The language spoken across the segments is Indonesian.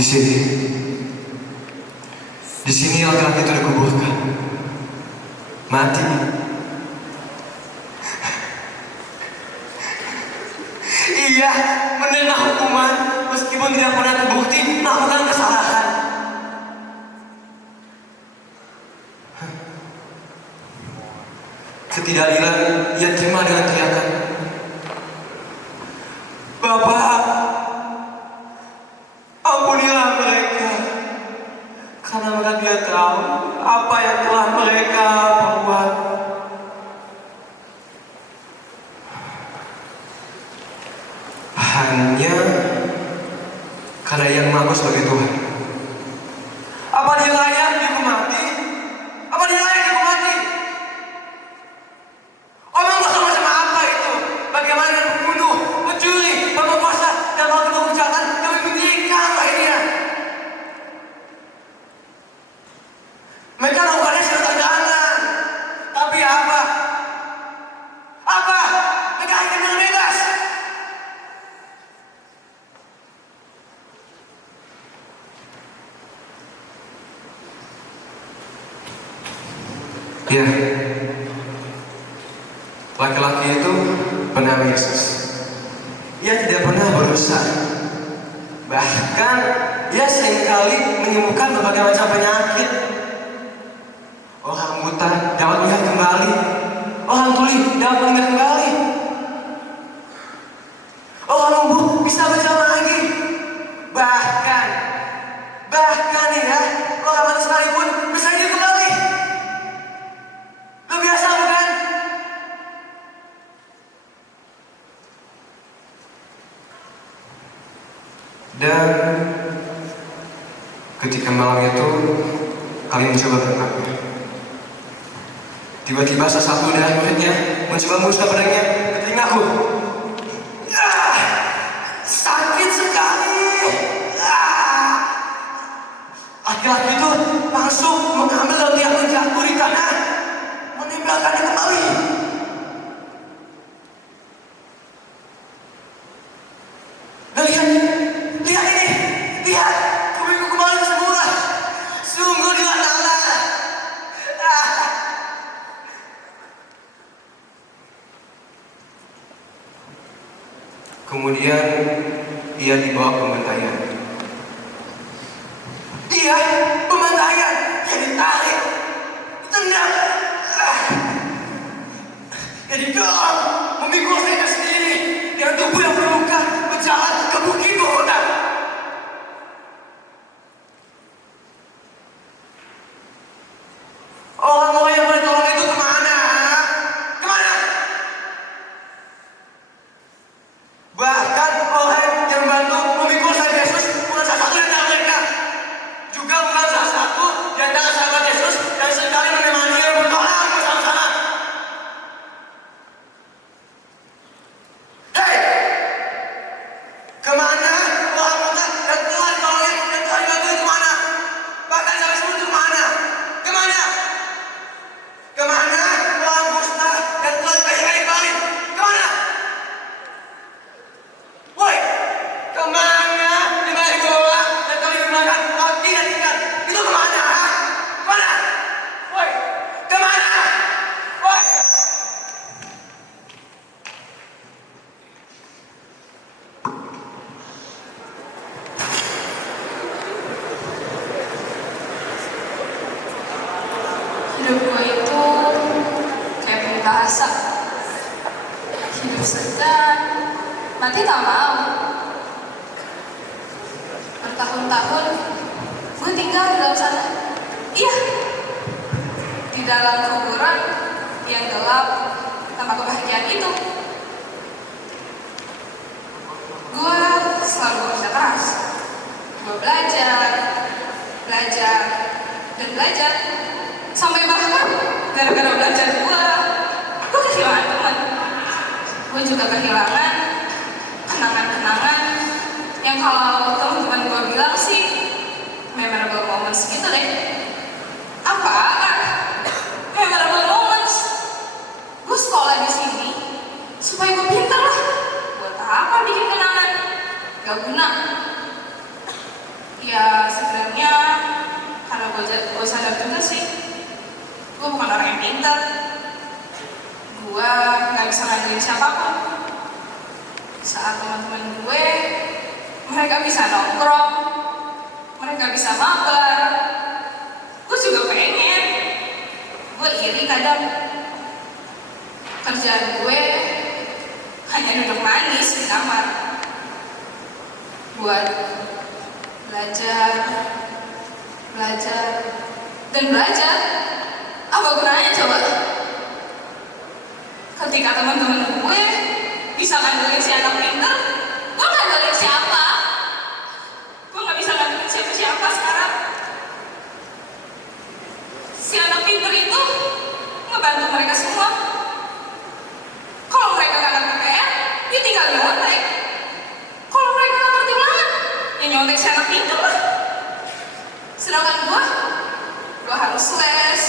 Di sini, di sini laki-laki itu dikuburkan, mati. Ia menerima hukuman meskipun tidak pernah terbukti melakukan kesalahan. Ketidakadilan ia terima dengan teriakan, "Bapak, ampunilah mereka, karena mereka tidak tahu apa yang telah mereka perbuat." Hanya karena ia mengaku sebagai Tuhan. Apa dia layak dihukum mati? Apa dia layak dihukum mati? Omong kosong macam apa itu? Bagaimana dengan pembunuh, pencuri, pemerkosa, dan melakukan kejahatan yang mementingkan lainnya? Mereka lakukannya secara terang-terangan. Tapi apa? Apa? Mereka hanya dengan bebas. Ya, laki-laki itu bernama Yesus. Ia tidak pernah berusaha. Bahkan ia seringkali menyembuhkan berbagai macam penyakit. Orang buta dapat melihat kembali. Orang tuli dapat mendengar kembali. Orang lumpuh bisa berjalan lagi. Bahkan ya, orang mati sekalipun bisa hidup kembali. Lu biasa bukan? Dan ketika malam itu kalian mencoba berangkat. Tiba-tiba salah satu dari muridnya mencoba menusuk pedangnya ke telingaku. Sakit sekali. Laki-laki itu langsung mengambil dan dia menjatuh di tanah, menempelkannya kembali. Dan lihat ini, lihat, kumiku kembali semula. Sungguh di mana Allah. Kemudian ia dibawa ke pembantaian. Iya, pembantaian. Ia ditarik, ditendang, ia didorong, memikul saya sendiri dengan tubuh yang terluka berjalan ke bukit Golgota. Orang-orang yang bertolong itu kemana? Kemana? Bahkan orang yang bantu memikul saya Yesus bukan salah satu di antara mereka. Juga bukan salah satu di antara sahabat Yesus yang sekali menemani dia bertolak bersama-sama. Hei! Kemana orang buta yang telah ditolongin, yang telah dibantu itu kemana? Bahkan sampai sebelum itu kemana? Kemana? Kemana orang buta yang telah dikasihkan kembali? Kemana? Woi! Kemana dibalik gua yang telah dimakan mati dan ikan? Itu kemana? Kemana? Woi! Kemana? Woi! Hidup gue itu kayak peribahasa. Hidup sedang, mati tak mau. Bertahun-tahun gue tinggal di dalam sana. Iya, di dalam kuburan yang gelap tanpa kebahagiaan itu. Gue selalu bekerja keras. Gue belajar, dan belajar. Sampai bahkan gara-gara belajar gue kehilangan teman. Gue juga kehilangan kenangan-kenangan yang kalau teman-teman gue bilang sih memorable moments gitu deh. Apaan? Memorable moments? Gue sekolah supaya gue pintar lah. Buat apa bikin kenangan? Gak guna. Ya sebenarnya karena gue sadar juga sih, gue bukan orang yang pintar. Gue gak bisa ngandelin siapapun. Saat teman-teman gue, mereka bisa nongkrong, mereka bisa mabar, gue juga pengen. Gue iri kadang. Kerjaan gue hanya duduk manis di kamar, buat belajar, dan belajar. Apa gunanya coba? Ketika teman-teman gue bisa ngandelin si anak pintar, gue ngandelin siapa? Gue gak bisa ngandelin siapa-siapa sekarang. Si anak pintar itu ngebantu mereka semua. Kalau mereka gak ngerti PR, ya tinggal nyontek. Kalau mereka gak ngerti ulangan, ya nyontek si anak pintar lah. Sedangkan gue harus les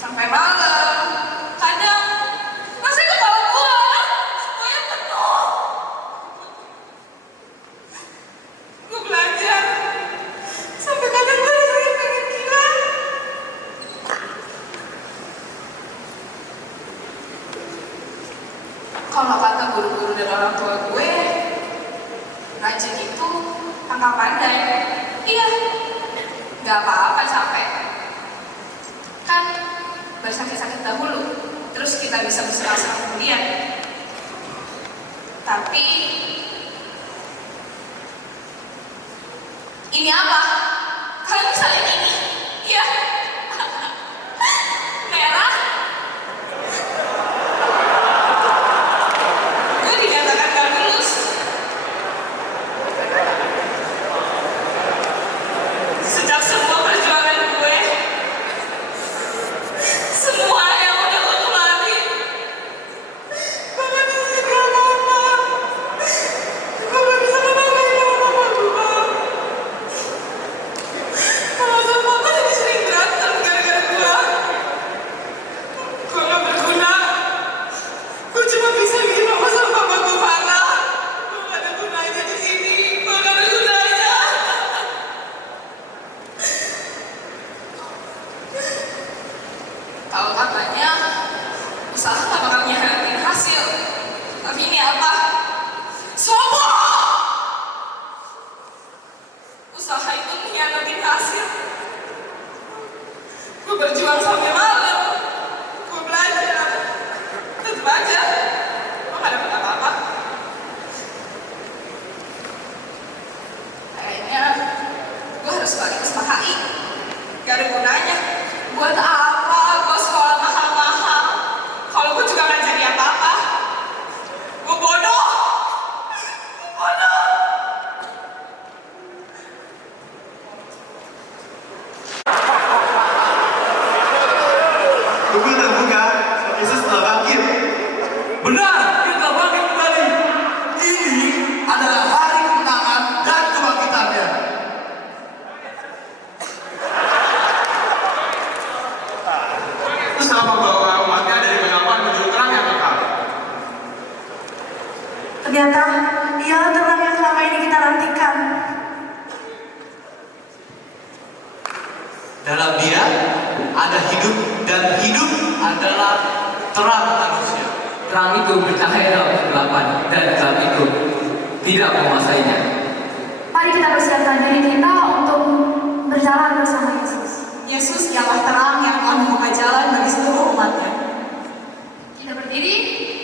sampai malam. Kadang rasanya kepala gue semuanya penuh. Gue belajar sampai kadang gue rasanya pengen gila. Kalau kata guru-guru dan orang tua gue, rajin itu angka pandai. Iya, gak apa-apa capek. Kan bersakit-sakit dahulu, terus kita bisa bersenang-senang kemudian. Tapi ini apa? Kalian bisa lihat ini? Iya. Merah. Gue dinyatakan gak lulus. Sejak semua perjuangan gue, semua yang udah gue kemarin, gue gak bisa segera mama. Gue gak bisa menangani mama gue. Mama sama papa jadi sering berantem gara-gara gue. Gue gak berguna. Gue cuma bisa bikin mama sama papa gue marah. Gue gak ada gunanya di sini. Gue gak ada gunanya. Kalau katanya usaha gak bakal nyihatin hasil, tapi ini apa? Sombong! Usaha itu nyihatin hasil. Gue berjuang sampai malam, gue belajar, tetep aja gue gak dapet apa-apa. Kayaknya gue harus balik ke SMAHI. Gak ada gunanya. Buat apa gue sekolah mahal-mahal kalau gue juga gak jadi apa-apa? Gue bodoh. Tunggu terbuka, Yesus telah bangkit. Benar, dia telah bangkit kembali. Ini adalah hari kemenangan dan kebangkitannya. Terus kenapa bawa umatnya dari kegelapan menuju terang yang kekal? Ternyata ialah terang yang selama ini kita nantikan. Dalam Dia ada hidup dan hidup adalah terang manusia. Terang itu bercahaya dalam kegelapan dan gelap itu tidak menguasainya. Mari kita persiapkan diri kita untuk berjalan bersama Yesus. Yesus ialah terang yang telah membuka jalan bagi seluruh umatnya. Kita berdiri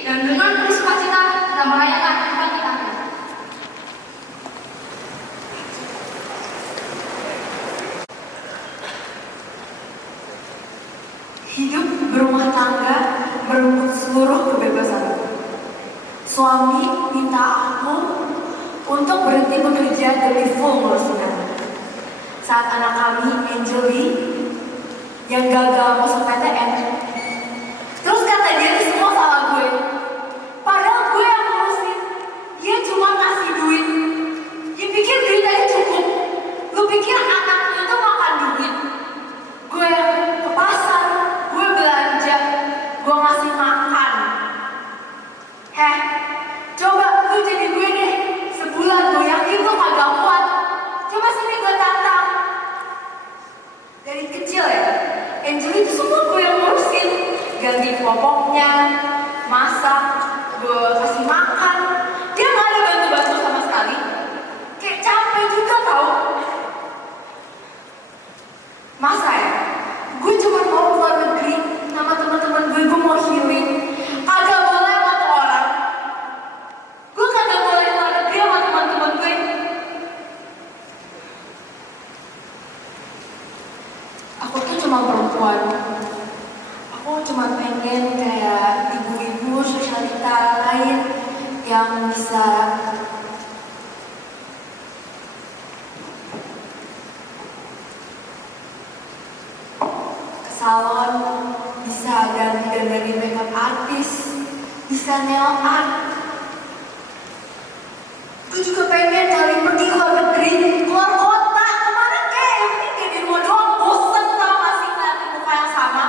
dan dengan penuh sukacita kita merayakan kebangkitannya. Hidup berumah tangga merenggut seluruh kebebasan. Suami minta aku untuk berhenti bekerja demi full ngurusin. Saat anak kami, Angeli, yang gagal masuk PTN, terus kata dia itu semua salah gue. Padahal gue yang ngurusin. Dia cuma ngasih duit. Dia pikir duit aja cukup. Lu pikir anak lu tuh makan duit. Gue yang ke pasar, gue belanja, gue ngasih makan. Coba sini gue tantang. Dari kecil ya, Angel itu semua gue yang ngurusin. Ganti popoknya, masak, gue kasih makan. Dia gak ada bantu-bantu sama sekali. Kayak capek juga tau. Masa ya, gue cuma mau keluar negeri sama teman-teman gue mau healing. Kagak boleh sama tuh orang. Gue kagak boleh keluar negeri sama teman-teman gue. Aku tuh cuma perempuan. Aku cuma pengen kayak ibu-ibu sosialita lain yang bisa ke salon, bisa ganti makeup artis, bisa nail art. Gue juga pengen kali pergi keluar negeri, keluar kota, kemana kek? Yang penting kayak di rumah doang, bosen tau gak sih ngeliatin muka yang sama.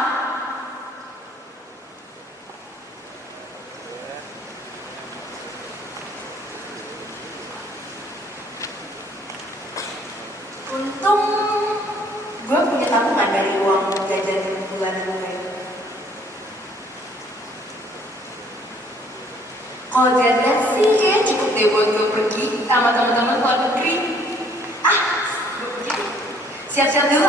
Untung gue punya tabungan dari uang jajan bulanan gue. Kalau jajan sih kayaknya cukup deh buat gue pergi sama teman-teman keluar negeri. Gue pergi deh. Siap-siap dulu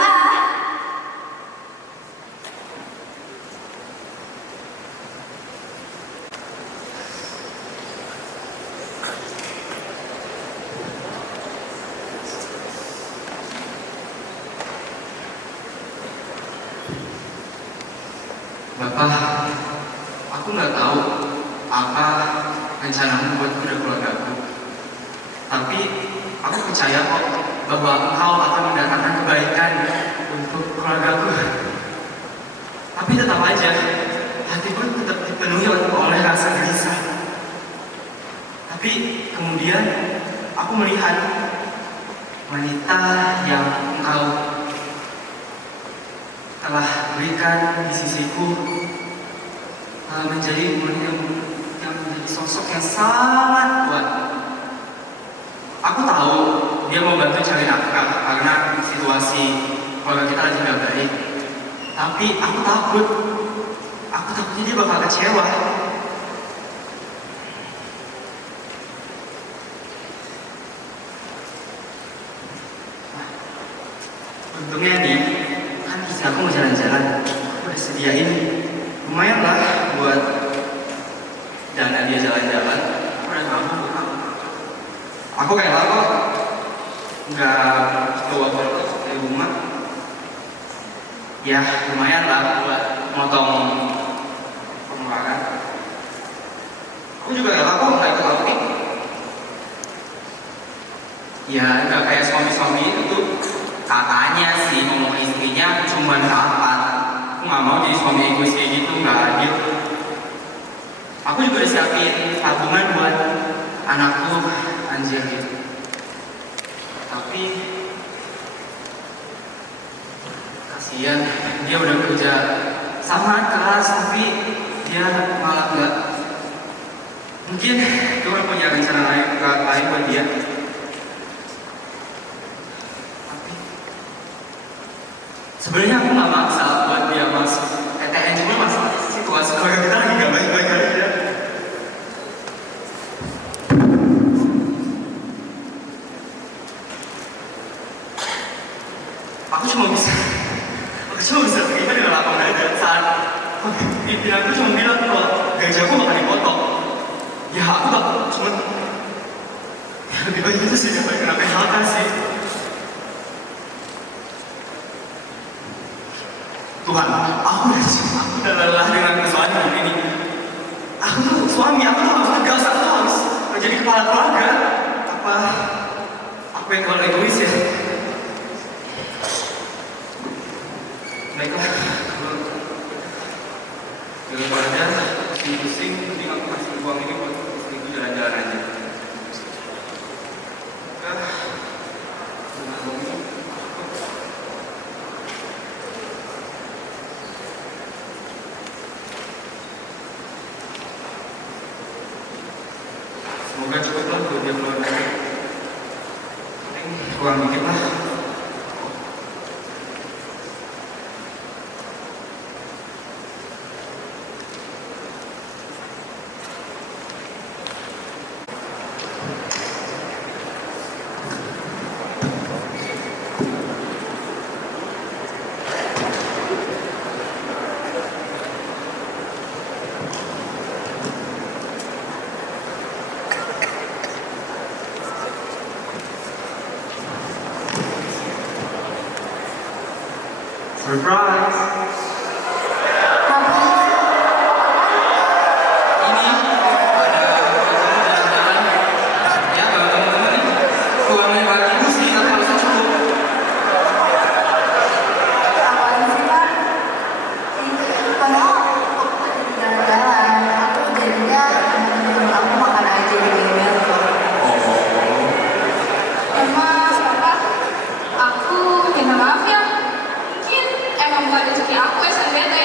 Bapak, aku nggak tahu apa rencanamu buat kedua keluargaku. Tapi aku percaya kok bahwa engkau akan mendatangkan kebaikan untuk keluargaku. Tapi tetap aja, hatiku tetap dipenuhi oleh rasa gelisah. Tapi kemudian aku melihat wanita yang engkau telah berikan di sisiku menjadi sosok yang sangat kuat. Aku tahu dia mau bantu cari nafkah karena situasi keluarga kita lagi gak baik. Tapi aku takutnya dia bakal kecewa. Untungnya nih, kan istri aku mau jalan-jalan, aku udah sediain lumayan lah buat dana dia jalan-jalan. Aku udah nabung buat kamu. Aku kayak kok nggak keluar dari rumah. Ya lumayan lah buat motong pengeluaran. Aku juga kayak kok nggak ikut outing. Ya nggak kayak suami-suami itu. Katanya sih ngomong istrinya cuma rapat. Aku nggak mau jadi suami egois kayak gitu, nggak adil. Aku juga udah siapin tabungan buat anakku anjir gitu. Tapi kasihan, dia udah kerja sangat keras tapi dia malah nggak. Mungkin Tuhan punya rencana lain buat dia. Sebenarnya aku nggak maksa buat dia masuk PTN, cuma masalah situasi keluarga kita lagi nggak baik-baik aja. Aku cuma bisa terima dengan lapang dada saat pimpinan aku cuma bilang bahwa gaji aku bakal dipotong. Ya aku cuma lebih baik itu sih daripada kena PHK sih. Tuhan, aku udah lelah dengan persoalan hidup ini. Aku tuh suami, aku tuh harus tegas, aku tuh harus menjadi kepala keluarga. Apa aku yang terlalu egois ya? Baiklah, daripada pusing-pusing, mending aku kasih uang ini buat istriku jalan-jalan aja. Semoga cukuplah buat dia keluar dari. kurang dikit lah. Surprise! Ngapain? Ini ada jalan-jalan. Ya, kalau teman-teman nih, uangnya bagi mesti tapi harus cukup. Apaan sih, Pak? Padahal aku tadi di jalan-jalan. Aku jadinya sama temen-temen aku makan aja di Gembel. Emang Bapak, aku minta maaf ya. Mungkin emang bukan rezeki aku SNBT.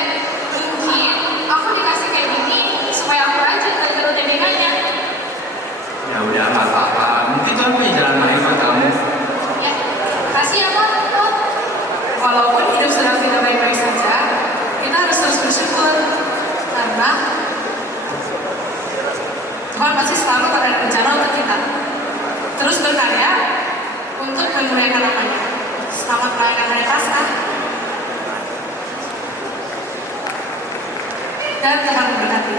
Mungkin aku dikasih kayak gini supaya aku rajin gara-gara UTBK-nya. Ya udah nggak apa-apa. Mungkin Tuhan punya jalan lain buat kamu. Ya, kasih ya Pak. Walaupun hidup sedang tidak baik-baik saja, kita harus terus bersyukur. Karena Tuhan pasti selalu ada rencana untuk kita. Terus berkarya untuk memuliakan namanya. Selamat merayakan Hari Paskah. Dan Tuhan memberkati.